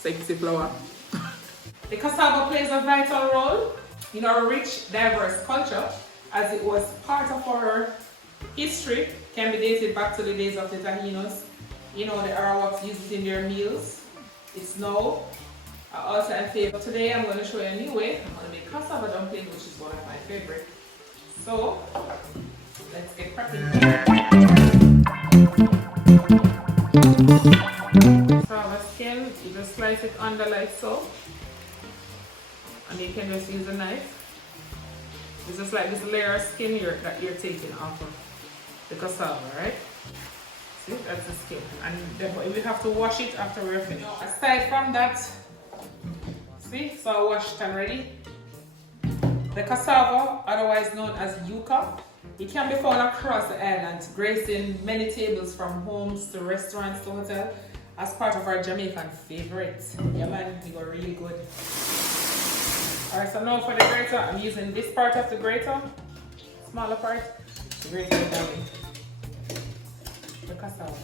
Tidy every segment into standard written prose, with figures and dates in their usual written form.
Sexy flower. The cassava plays a vital role in our rich, diverse culture, as it was part of our history, can be dated back to the days of the Tainos. You know, the Arawaks used it in their meals. It's now also in favor. Today I'm going to show you a new way. I'm going to make cassava dumpling, which is one of my favorite. So, let's get cracking. Cassava skin, you just slice it under like so. And you can just use a knife. It's just like this layer of skin that you're taking off of the cassava, right? See, that's the skin. And then we have to wash it after we're finished. Aside from that, see, so I washed already. The cassava, otherwise known as yuca, it can be found across the island, gracing many tables from homes to restaurants to hotels as part of our Jamaican favorite. Yeah man, it got really good. Alright, so now for the grater, I'm using this part of the grater, smaller part, to grate it down the cassava.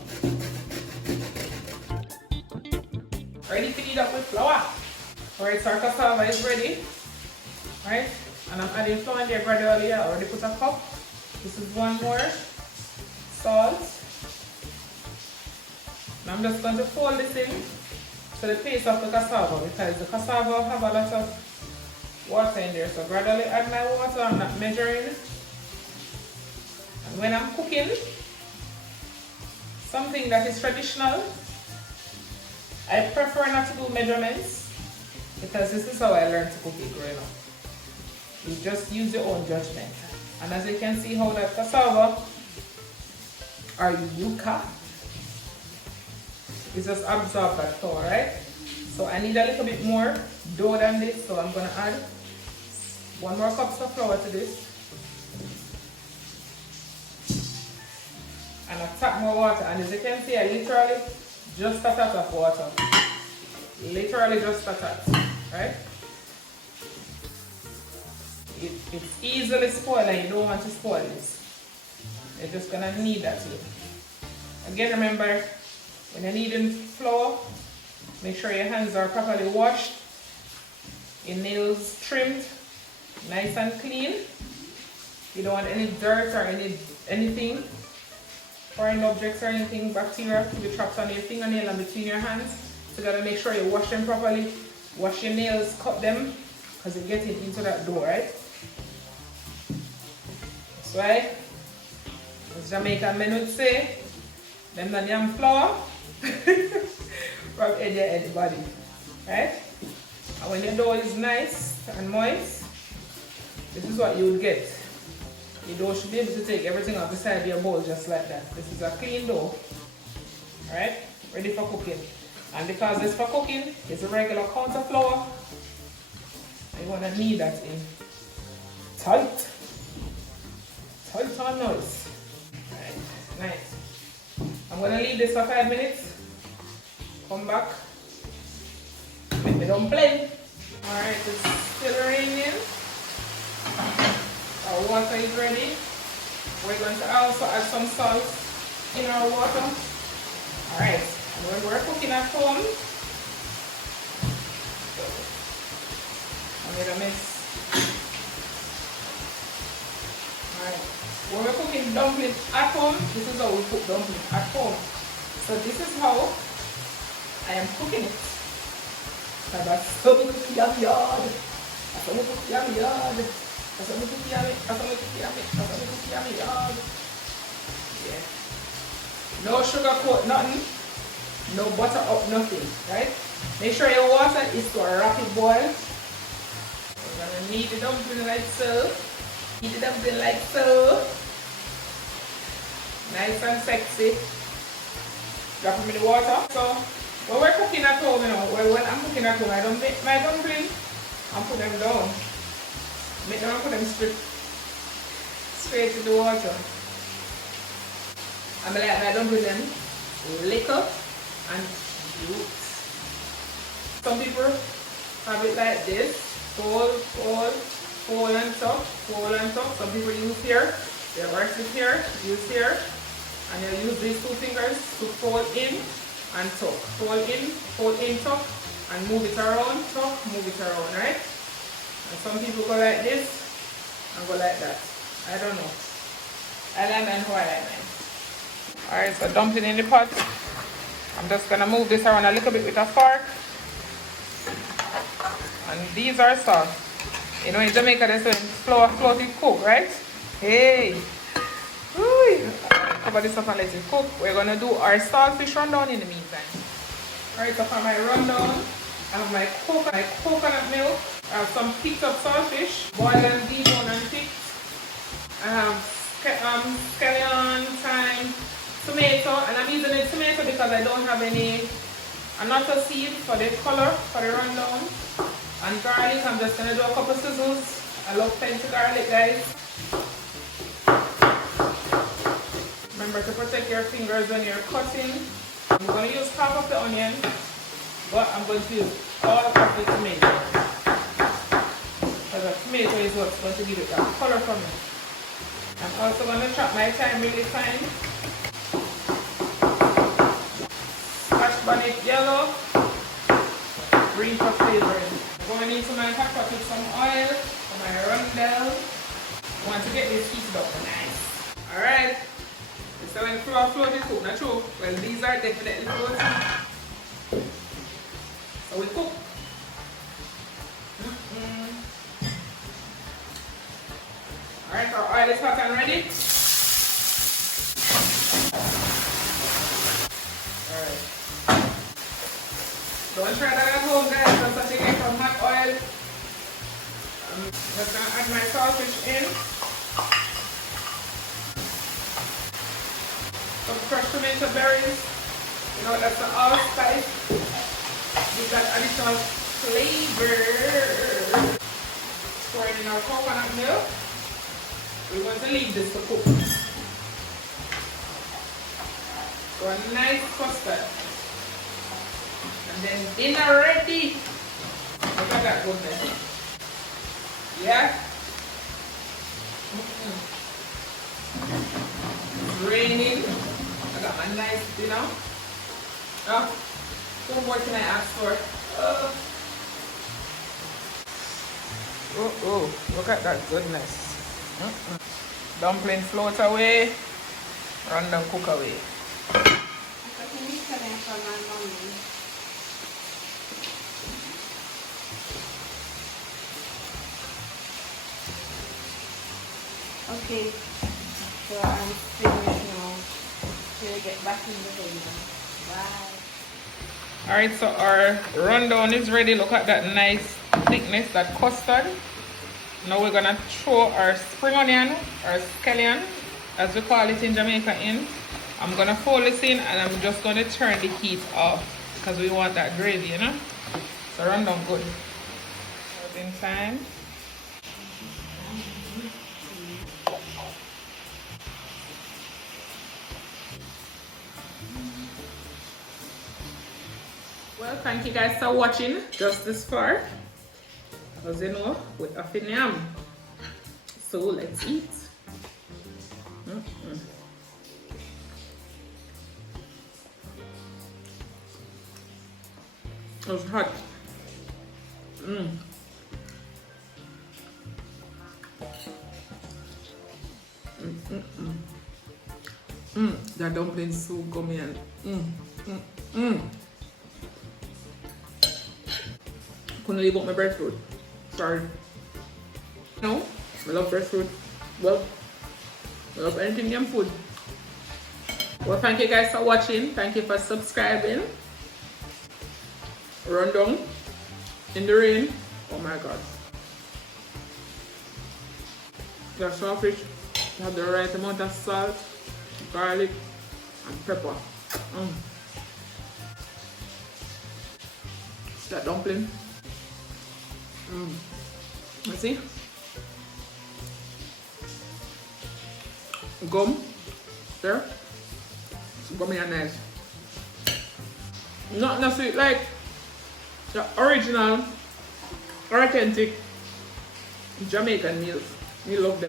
Ready to eat up with flour. Alright, so our cassava is ready. Right? And I'm adding flour in there gradually. I already put a cup. This is one more. Salt. And I'm just going to fold this in to the paste of the cassava, because the cassava have a lot of water in there. So gradually add my water. I'm not measuring. And when I'm cooking something that is traditional, I prefer not to do measurements, because this is how I learned to cook it growing up. You just use your own judgment. And as you can see how that cassava or yuca is just absorb that flour, right? So I need a little bit more dough than this, so I'm gonna add 1 more cup of flour to this. And a tap more water. And as you can see, I literally just a touch of water. Literally just a touch, right? It's easily spoiled and you don't want to spoil this. You're just gonna knead that in. Again, remember, when you're kneading flour, make sure your hands are properly washed, your nails trimmed, nice and clean. You don't want any dirt or anything, foreign objects or anything, bacteria to be trapped on your fingernail and between your hands. So you gotta make sure you wash them properly. Wash your nails, cut them, because you're getting into that dough, right? That's why, as Jamaican men would say, them not yam flour from anybody, right? And when your dough is nice and moist, this is what you would get. Your dough should be able to take everything off the side of your bowl just like that. This is a clean dough, right? Ready for cooking. And because it's for cooking, it's a regular counter flour, you want to knead that in tight on nice. Right, nice. I'm going to leave this for 5 minutes. Come back, make the dumpling. Alright, it's still raining. Our water is ready. We're going to also add some salt in our water. Alright, and when we're cooking at home, I'm going to mix. Alright, when we're cooking dumplings at home, this is how we cook dumplings at home. So this is how I am cooking it. So that's so we cook yum yard. That's how we cook yum yard. That's how we cook yum. That's how we cook yum. That's how we cook yum yard. Yeah. No sugar coat, nothing. No butter up, nothing. Right? Make sure your water is to a rapid boil. We're gonna knead the dumpling like so. Knead the dumpling like so. Nice and sexy. Drop them in the water. So when we're cooking at home, you know, when I'm cooking at home, I don't make my dumpling and put them down. Make them and put them straight in the water. I'm like my dumpling them liquor and juice. Some people have it like this, fold and tuck. Some people use here, they work it here, use here, and you use these 2 fingers to fold in and tuck. Fold in, tuck, and move it around, tuck, move it around, right? And some people go like this and go like that. I don't know. I like mine how I like mine. Alright, so dumpling in the pot. I'm just gonna move this around a little bit with a fork. And these are soft. You know, in Jamaica they say flour floating cook, right? Hey! Woo! Cover this up and let it cook. We're gonna do our saltfish rundown in the meantime. Alright, so for my rundown, I have my coconut milk. I have some picked up saltfish, boiled and deboned and picked. I have scallion, thyme, tomato, and I'm using the tomato because I don't have any another seed for the color for the rundown. And garlic, I'm just gonna do a couple sizzles. I love plenty garlic, guys. Remember to protect your fingers when you're cutting. I'm gonna use half of the onion, but I'm going to use all of the tomato. Because the tomato is what's going to give it that color for me. I'm also gonna chop my thyme really fine. Scotch bonnet yellow, green for flavoring. Going into my hot pot with some oil for my rondelle. I want to get this heated up nice. Alright. So when flour floating cook, not true. Well, these are definitely floating. So we cook. Alright, our oil is hot and ready. Alright. Don't try that at home, guys. Just to take it from hot oil. I'm just going to add my saltfish in. Some crushed tomato berries. You know, that's the allspice. Give that additional flavor. Pouring in our coconut milk. We're going to leave this to cook. So a nice custard. And then dinner ready. Look at that goodness. Yeah? It's raining. I got my nice dinner. Oh, what more can I ask for? Oh, look at that goodness. Dumpling float away, random cook away. Okay, so I'm finished now. Till I get back in the video. Bye. Alright, so our rundown is ready. Look at that nice thickness, that custard. Now we're gonna throw our spring onion, or scallion, as we call it in Jamaica in. I'm gonna fold this in and I'm just gonna turn the heat off because we want that gravy, you know? So rundown good. In time. Well, thank you guys for watching just this far. As you know, with a yam. So let's eat. It's hot. That dumpling is so gummy and couldn't leave out my breadfruit. Sorry. No, I love breadfruit. Well, I love anything yam food. Well, thank you guys for watching. Thank you for subscribing. Rundown in the rain. Oh my god. The saltfish have the right amount of salt, garlic, and pepper. That dumpling. Let's see. Gum. There. Gummy and nice. Not necessarily like the original, authentic Jamaican meals. We love them.